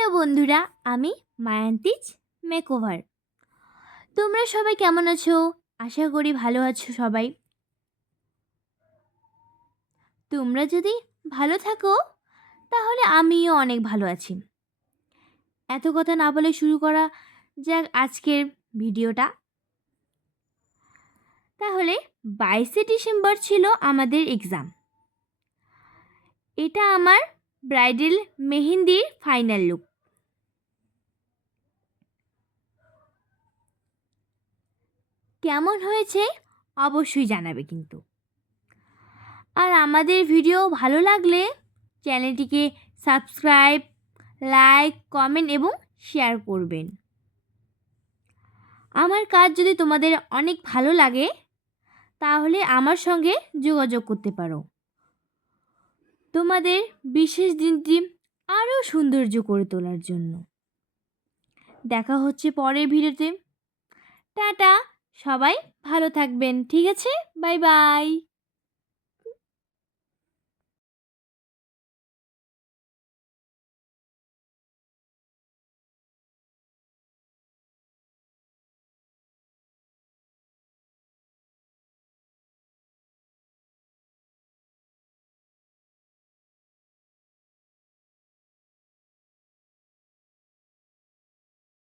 Hello বন্ধুরা, আমি মায়ান্তিজ makeover. তোমরা সবাই কেমন আছো? আশা করি ভালো আছো সবাই। তোমরা যদি ভালো থাকো তাহলে আমিও অনেক ভালো আছি। এত কথা না বলে শুরু করা যাক আজকের ভিডিওটা। তাহলে 22শে ডিসেম্বর ছিল আমাদের এক্সাম। এটা আমার ব্রাইডাল মেহেন্দির ফাইনাল লুক। কেমন হয়েছে অবশ্যই জানাবে কিন্তু। আর আমাদের ভিডিও ভালো লাগলে চ্যানেলটিকে সাবস্ক্রাইব, লাইক, কমেন্ট এবং শেয়ার করবেন। আমার কাজ যদি তোমাদের অনেক ভালো লাগে তাহলে আমার সঙ্গে যোগাযোগ করতে পারো তোমাদের বিশেষ দিনটি আরও সৌন্দর্য করে তোলার জন্য। দেখা হচ্ছে পরের ভিডিওতে। টাটা, সবাই ভালো থাকবেন। ঠিক আছে, বাই বাই।